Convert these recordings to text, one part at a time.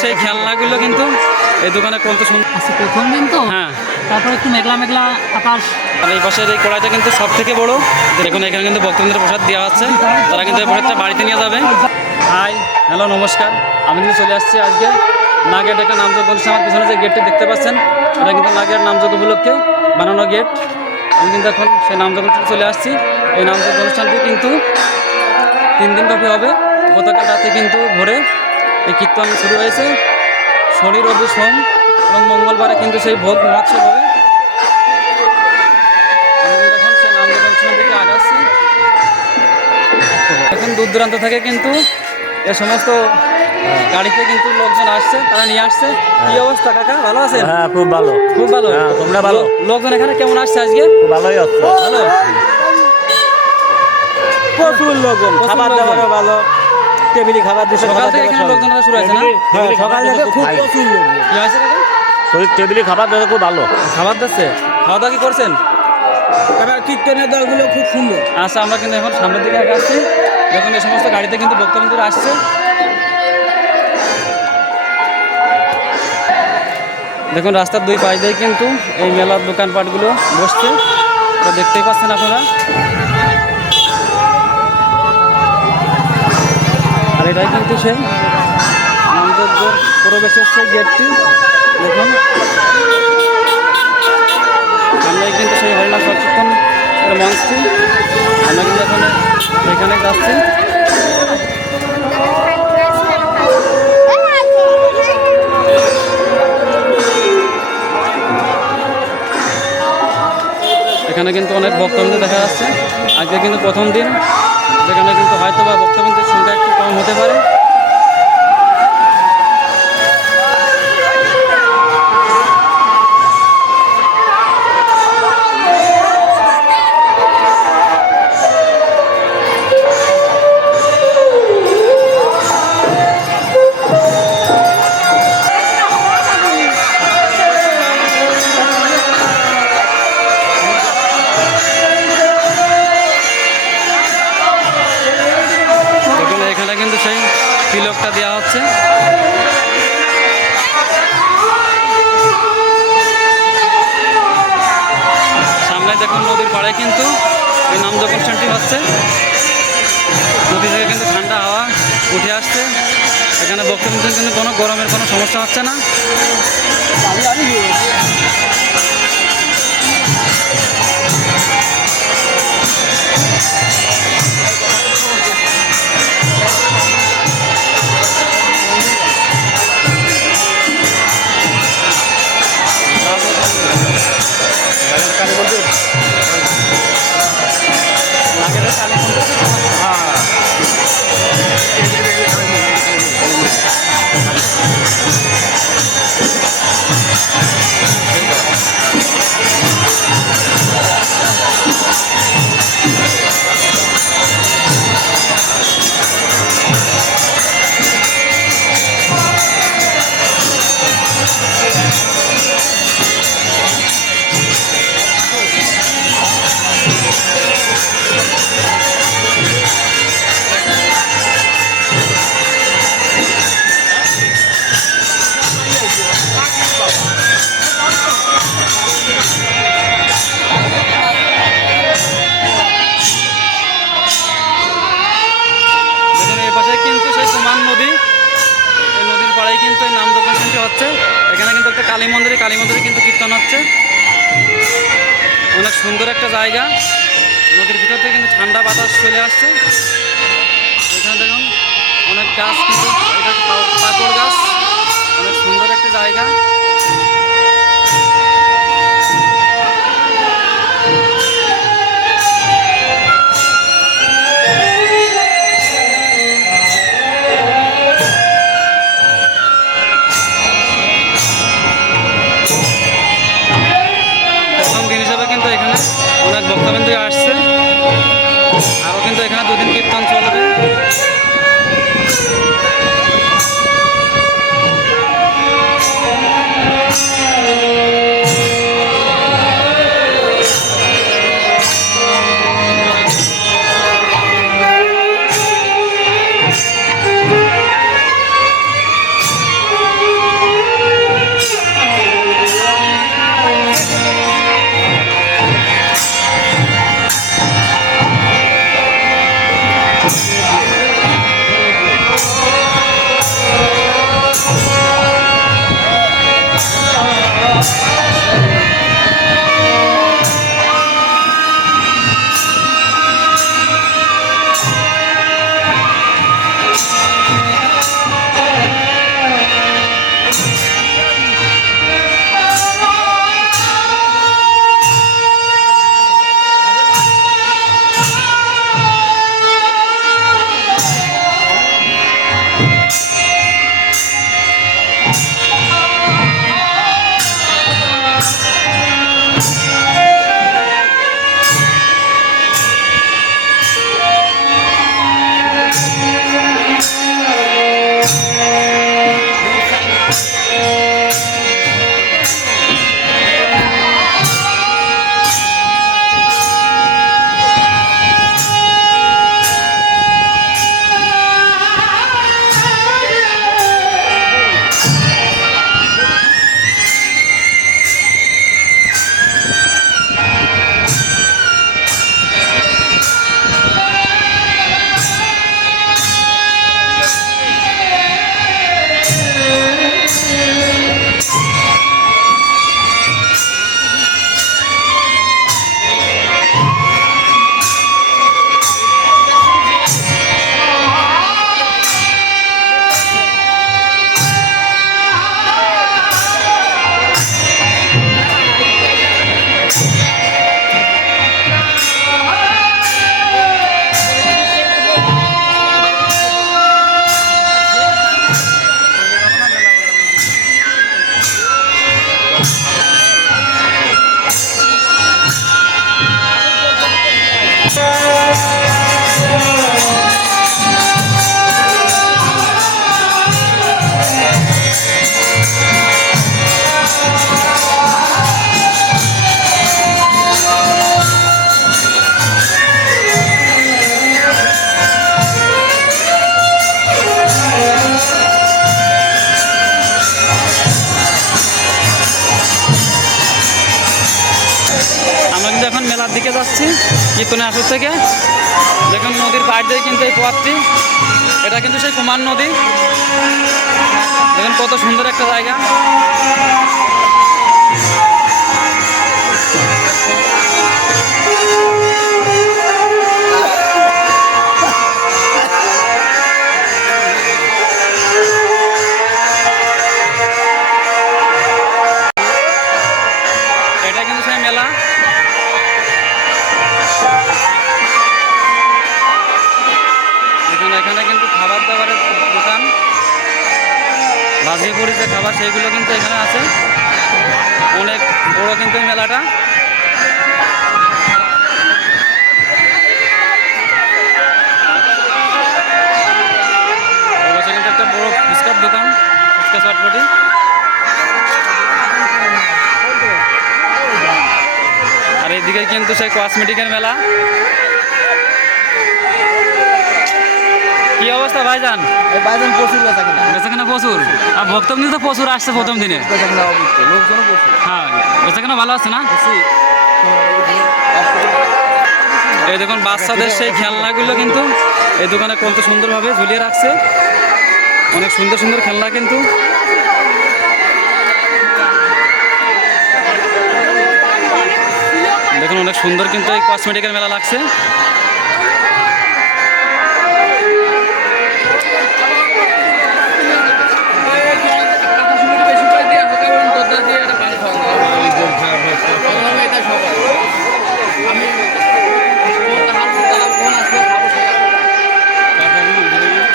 সেই খেলনাগুলো কিন্তু এই দোকানে কত সুন্দর। আচ্ছা, প্রথম দিন তো, হ্যাঁ, তারপর একটু মেঘলা মেঘলা আকাশ। আর এই পাশের এই কড়াইটা কিন্তু সব থেকে বড়। দেখুন এখানে কিন্তু ভক্তবৃন্দের প্রসাদ দেওয়া হচ্ছে, তারা কিন্তু এই প্রসাদটা বাড়িতে নিয়ে যাবে। হাই, হ্যালো, নমস্কার। আমি কিন্তু চলে আসছি আজকে নাগেট একটা নামযোগ্য অনুষ্ঠান। আমার পিছনে যে গেটটি দেখতে পাচ্ছেন, এটা কিন্তু নাগেট নামযোগ্য উপলক্ষে বানানো গেট। আমি কিন্তু এখন সেই নামযোগ্য অনুষ্ঠানে চলে আসছি। এই নামযোগ্য অনুষ্ঠানটি কিন্তু 3 দিন ব্যাপী হবে। গতকাল রাতে কিন্তু ভোরে এই কীর্তন শুরু হয়েছে। শনি, রবি, সোম এবং মঙ্গলবারে কিন্তু সেই ভোগ মহোৎসব হবে। আমি কিন্তু এখন সেই নামযোগ্য অনুষ্ঠানের দিকে আগাচ্ছি। এখন দূর দূরান্ত থেকে কিন্তু এ সমস্ত গাড়িতে কিন্তু লোকজন আসছে, তারা নিয়ে আসছে। কি অবস্থা কাকা, ভালো আছেন? হ্যাঁ, খুব ভালো। খুব ভালো। হ্যাঁ, তোমরা ভালো? লোকজন এখানে কেমন আসছে আজকে? খুব ভালোই আসছে। ভালো, প্রচুর লোকজন, খাবার দাবারও ভালো, টেবিলি খাবার দিচ্ছে। সকাল থেকে এখানে লোকজন শুরু হয়েছে না? হ্যাঁ, সকাল থেকে খুব প্রচুর লোকজন। কি হয়েছে কাকা? টেবিলি খাবার দিচ্ছে খুব ভালো। খাবার দিচ্ছে, খাওয়া দাওয়া কি করছেন? এবার কীর্তনের দলগুলো খুব সুন্দর। আচ্ছা, আমরা কিন্তু এখন সামনের দিকে আগাচ্ছি। দেখুন এই সমস্ত গাড়িতে কিন্তু ভক্তবৃন্দরা আসছে। দেখুন রাস্তার দুই পাশ দিয়ে কিন্তু এই মেলার দোকানপাটগুলো বসছে, তো দেখতেই পাচ্ছেন আপনারা। আর এটাই কিন্তু সেই নামযোগ্য প্রবেশের সেই গেটটি। দেখুন সামনে কিন্তু সেই হরিনাম সংকীর্তন মঞ্চটি। আমরা কিন্তু এখন এখানে যাচ্ছি। এখানে কিন্তু অনেক ভক্তবৃন্দ দেখা যাচ্ছে। আজকে কিন্তু প্রথম দিন, যেখানে কিন্তু হয়তো বা ভক্তবৃন্দের সংখ্যা একটু কম হতে পারে। এখানে কিন্তু সেই তিলকটা দেওয়া হচ্ছে। সামনে দেখুন নদীর পাড়ে কিন্তু এই নামযোগ্য অনুষ্ঠানটি হচ্ছে। নদী থেকে কিন্তু ঠান্ডা হাওয়া উঠে আসছে। এখানে ভক্তবৃন্দের কিন্তু কোনো গরমের কোনো সমস্যা হচ্ছে না। কিন্তু সেই কুমার নদী, এই নদীর পাড়েই কিন্তু এই নামযোগ্য অনুষ্ঠানটি হচ্ছে। এখানে কিন্তু একটা কালী মন্দিরে কিন্তু কীর্তন হচ্ছে। অনেক সুন্দর একটা জায়গা। নদীর ভিতর থেকে কিন্তু ঠান্ডা বাতাস চলে আসছে। এখানে দেখুন অনেক গাছ, কিন্তু এটা পাকড় গাছ। অনেক সুন্দর একটা জায়গা। কিন্তু এখানে অনেক ভক্তবৃন্দ আসছে। আরও কিন্তু এখানে 2 দিন কীর্তন চলবে। আসছি কীর্তনে আসর থেকে। দেখুন নদীর পাড় দিয়ে কিন্তু এই পথটি, এটা কিন্তু সেই কুমার নদী। দেখুন কত সুন্দর একটা জায়গা। এটা কিন্তু সেই মেলা। এখানে কিন্তু খাবার দাবারের দোকান, গাজীপুরি যে খাবার সেইগুলো কিন্তু এখানে আছে। অনেক বড় কিন্তু এই মেলাটা। কিন্তু একটা বড় ফুচকার দোকান, ফুচকা চটপটি। আর এইদিকে কিন্তু সেই কসমেটিকের মেলা। কি অবস্থা ভাইজান? এই বাইজন প্রচুর বেচা কিনা, বেচাকেনা প্রচুর। আর ভক্তবৃন্দ তো প্রচুর আসছে প্রথম দিনে। বেচা কিনা অবশ্যই, লোকজনও প্রচুর। হ্যাঁ, বেচাকেনা ভালো আছে না? এই দেখুন বাচ্চাদের সেই খেলনাগুলো কিন্তু এই দোকানে কত সুন্দরভাবে ঝুলিয়ে রাখছে। অনেক সুন্দর সুন্দর খেলনা কিন্তু। দেখুন অনেক সুন্দর কিন্তু এই কসমেটিকের মেলা লাগছে।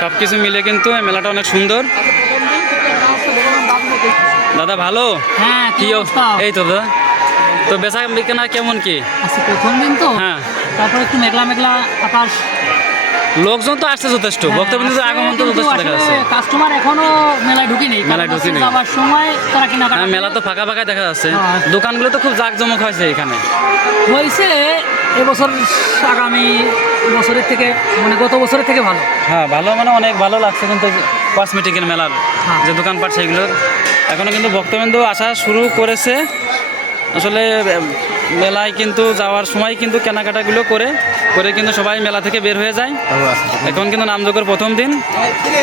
সব কিছু মিলে কিন্তু এই মেলাটা অনেক সুন্দর। দাদা ভালো? হ্যাঁ, কি কি অবস্থা? এই তো দাদা, তো বেচা বিকেনা কেমন কি? আচ্ছা, প্রথম দিন তো, হ্যাঁ, তারপর একটু মেঘলা মেঘলা আকাশ। লোকজন তো আসছে যথেষ্ট, হ্যাঁ, ভক্তবৃন্দ আসছে, আগমন তো কিন্তু যথেষ্ট দেখা আসলে যাচ্ছে। কাস্টমার এখনো মেলায় ঢুকেনি। মেলায় ঢুকেনি। যাওয়ার সময় তারা কেনাকাটা হ্যাঁ, মেলা তো ফাঁকা ফাঁকা দেখা যাচ্ছে। হ্যাঁ। দোকানগুলো তো খুব জাঁকজমক হয়েছে এখানে। হয়েছে এবছর আগামী বছরের থেকে, মানে গত বছরের থেকে ভালো। হ্যাঁ ভালো, মানে অনেক ভালো লাগছে কিন্তু কসমেটিকের মেলার হ্যাঁ। যে দোকানপাট সেইগুলো এখনও কিন্তু ভক্তবৃন্দ আসা শুরু করেছে। আসলে মেলায় কিন্তু যাওয়ার সময় কিন্তু কেনাকাটাগুলো করে করে কিন্তু সবাই মেলা থেকে বের হয়ে যায়। এখন কিন্তু নামযোগ্যের প্রথম দিন,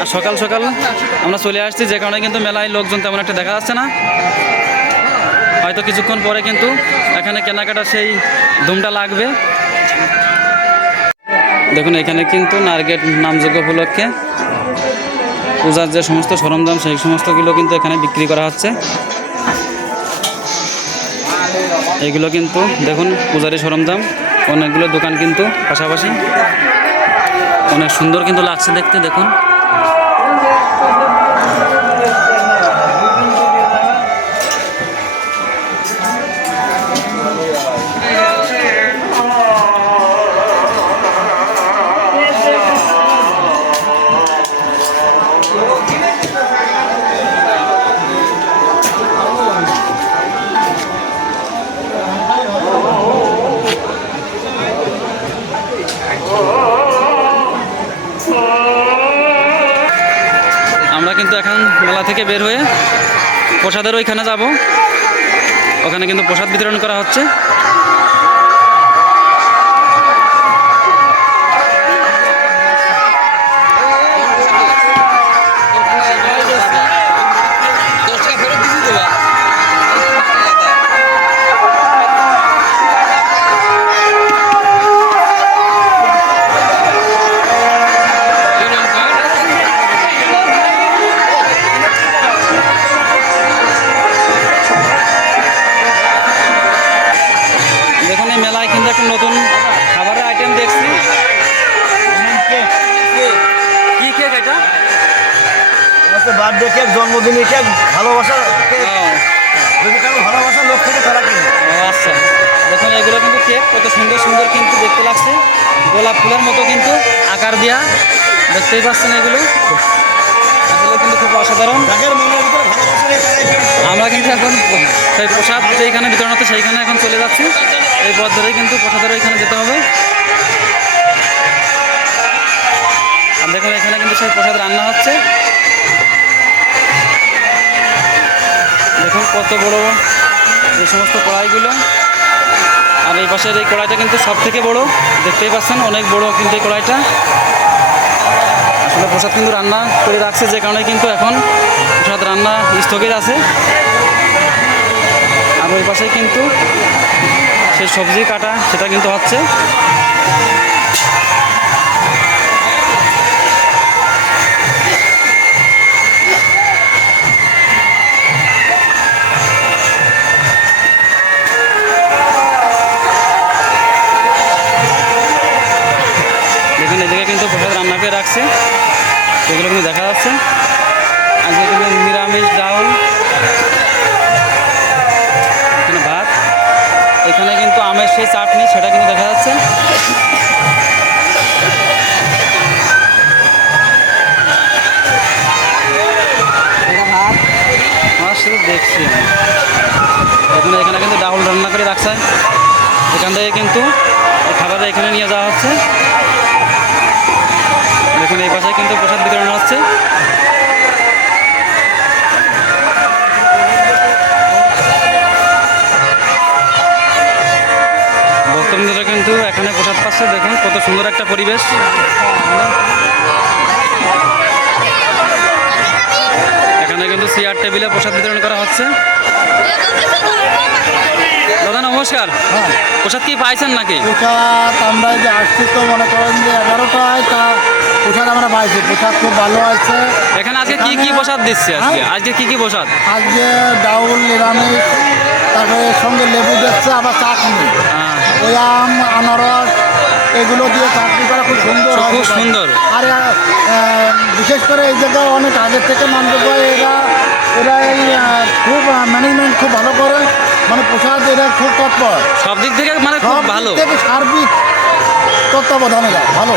আর সকাল সকাল আমরা চলে আসছি, যে কারণে কিন্তু মেলায় লোকজন তেমন একটা দেখা যাচ্ছে না। হয়তো কিছুক্ষণ পরে কিন্তু এখানে কেনাকাটা সেই ধুমটা লাগবে। দেখুন এখানে কিন্তু নার্গেট নামযোগ্য উপলক্ষে পূজার যে সমস্ত সরঞ্জাম সেই সমস্তগুলো কিন্তু এখানে বিক্রি করা হচ্ছে। এইগুলো কিন্তু দেখুন পূজারি সরঞ্জাম, অনেকগুলো দোকান কিন্তু পাশাপাশি। অনেক সুন্দর কিন্তু লাগছে দেখতে। দেখুন আমরা কিন্তু এখন মেলা থেকে বের হয়ে প্রসাদের ওইখানে যাব। ওখানে কিন্তু প্রসাদ বিতরণ করা হচ্ছে। দেখুন এই মেলায় কিন্তু একটা নতুন খাবারের আইটেম দেখছি। কি কেক এটা? বার্থডে কেক, জন্মদিনের কেক, ভালোবাসার কেক। যদি কারো ভালোবাসার লোক থেকে তারা কিনে। ও আচ্ছা, দেখুন এগুলো কিন্তু কেক কত সুন্দর সুন্দর কিন্তু দেখতে লাগছে। গোলাপ ফুলের মতো কিন্তু আকার দেওয়া, দেখতেই পাচ্ছেন এগুলো আসলে কিন্তু খুব অসাধারণ। যাদের মনের ভিতরে ভালোবাসা নেই তারাই কিনে। আমরা কিন্তু এখন সেই প্রসাদ যেইখানে বিতরণ হচ্ছে সেইখানে এখন চলে যাচ্ছি। এই পথ ধরেই কিন্তু প্রসাদের ওইখানে যেতে হবে। আর দেখুন এখানে কিন্তু সেই প্রসাদ রান্না হচ্ছে। দেখুন কত বড় এই সমস্ত কড়াইগুলো। আর এই পাশের এই কড়াইটা কিন্তু সব থেকে বড়, দেখতেই পাচ্ছেন অনেক বড় কিন্তু এই কড়াইটা। আসলে প্রসাদ কিন্তু রান্না করে রাখছে, যে কারণে কিন্তু এখন প্রসাদ রান্না স্থগিত আছে। আর ওই পাশে কিন্তু সেই সবজি কাটা সেটা কিন্তু হচ্ছে। দেখুন এদিকে কিন্তু প্রসাদ রান্না করে রাখছে, সেগুলো কিন্তু দেখা যাচ্ছে। আজকে কিন্তু নিরামিষ ডাউল, এখানে ভাত, এখানে কিন্তু আমের সেই চাটনি সেটা কিন্তু দেখা যাচ্ছে। আমার শুধু দেখছি আমি, এখানে কিন্তু ডাউল রান্না করে রাখছে। এখান থেকে কিন্তু খাবারটা এখানে নিয়ে যাওয়া হচ্ছে। দেখুন এই পাশে কিন্তু প্রসাদ বিতরণ হচ্ছে। ভক্তবৃন্দরা কিন্তু এখানে প্রসাদ পাচ্ছে। দেখুন কত সুন্দর একটা পরিবেশ। এখানে কিন্তু চেয়ার টেবিলে প্রসাদ বিতরণ করা হচ্ছে। দাদা নমস্কার, প্রসাদ কি পাইছেন নাকি? প্রসাদ আমরা যে আসছি তো মনে করেন যে 11টায়, তা প্রসাদ আমরা পাইছি। প্রসাদ খুব ভালো আছে। এখানে আজকে কি কি প্রসাদ দিচ্ছে? আজকে কি কি প্রসাদ? আজকে ডাউল নিরামিষ, তারপরে এর সঙ্গে লেবু দিচ্ছে, আবার চাটনি, ওই আম আনারস এগুলো দিয়ে চাটনি করা খুব সুন্দর হয়। খুব সুন্দর। আর বিশেষ করে এই জায়গায় অনেক আগের থেকে মন্তব্য, এরা এই খুব ম্যানেজমেন্ট খুব ভালো করে, মানে প্রসাদ এরা খুব তৎপর সব দিক থেকে, মানে খুব ভালো থেকে সার্বিক তত্ত্বাবধানে যায় ভালো।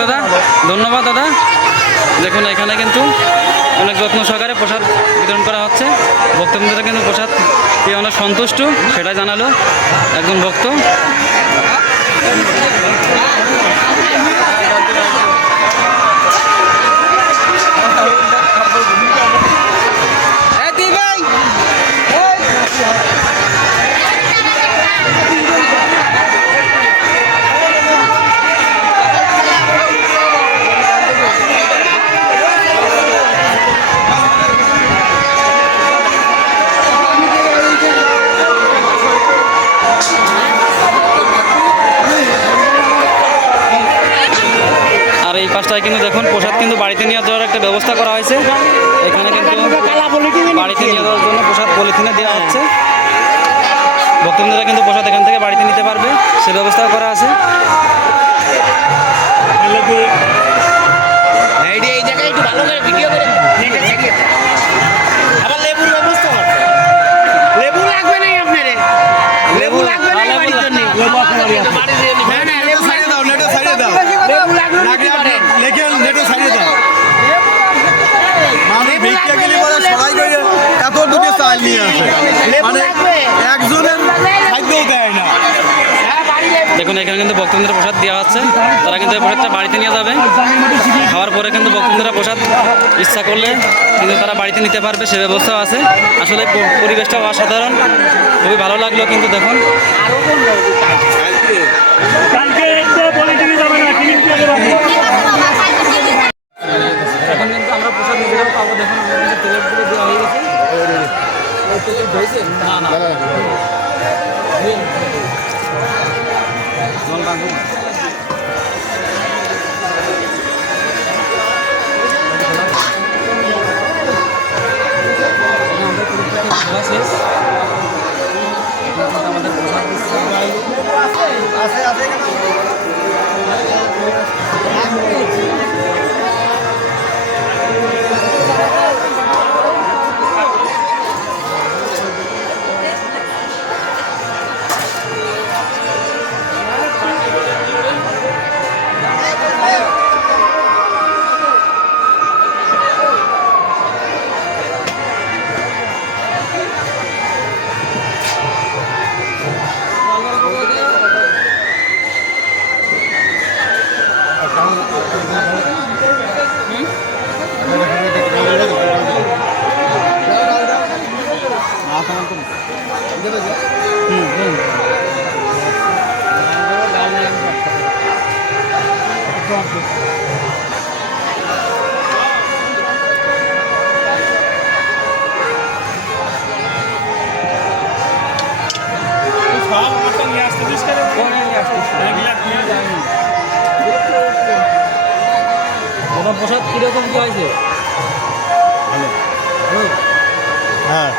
দাদা ধন্যবাদ দাদা। দেখুন এখানে কিন্তু অনেক যত্ন সহকারে প্রসাদ বিতরণ করা হচ্ছে। ভক্তবৃন্দরা কিন্তু প্রসাদ পেয়ে অনেক সন্তুষ্ট, সেটা জানালো একজন ভক্ত। আর এই পাশটায় কিন্তু দেখুন প্রসাদ কিন্তু বাড়িতে নিয়ে যাওয়ার একটা ব্যবস্থা করা হয়েছে। এখানে কিন্তু বাড়িতে নিয়ে যাওয়ার জন্য প্রসাদ পলিথিনে দেওয়া হচ্ছে। ভক্তবৃন্দরা কিন্তু প্রসাদ এখান থেকে বাড়িতে নিতে পারবে, সে ব্যবস্থাও করা আছে। এই জায়গায় একটু ভালো করে ভিডিও করে নেটে ছেড়িয়ে দেন। আবার লেবুর ব্যবস্থা করতে। লেবু লাগবে না আপনারে? লেবু লাগবে না বাড়ির জন্য? বাড়ির জন্য না, না লেবু সাইডে দাও, নেটে সাইডে দাও, লেবু লাগবে না কি পারেন? লেখেন নেটে সাইডে দাও। মানে ভিক্ষা গেলে বলে সবাই করে এত দুটো চাল নিয়ে আসে, লেবু মানে লাগবে। একজনের খাদ্যও দেয় না। হ্যাঁ বাড়ি লেবু। দেখুন এখানে কিন্তু ভক্তবৃন্দরা প্রসাদ দেওয়া হচ্ছে, তারা কিন্তু এই প্রসাদটা বাড়িতে নিয়ে যাবে। খাওয়ার পরে কিন্তু ভক্তবৃন্দরা প্রসাদ ইচ্ছা করলে কিন্তু তারা বাড়িতে নিতে পারবে, সে ব্যবস্থাও আছে। আসলে পরিবেশটাও অসাধারণ, খুবই ভালো লাগলো। কিন্তু দেখুন এখন কিন্তু আমরা প্রসাদ নিজেরাও পাবো। দেখুন আমাদের কিন্তু প্লেটগুলো দেওয়া হয়ে গেছে। না না জল রাখুন। আমাদের পরীক্ষা খেলা শেষ, আমাদের প্রসাদ দিচ্ছে। কিরকম কি হয়েছে? হ্যাঁ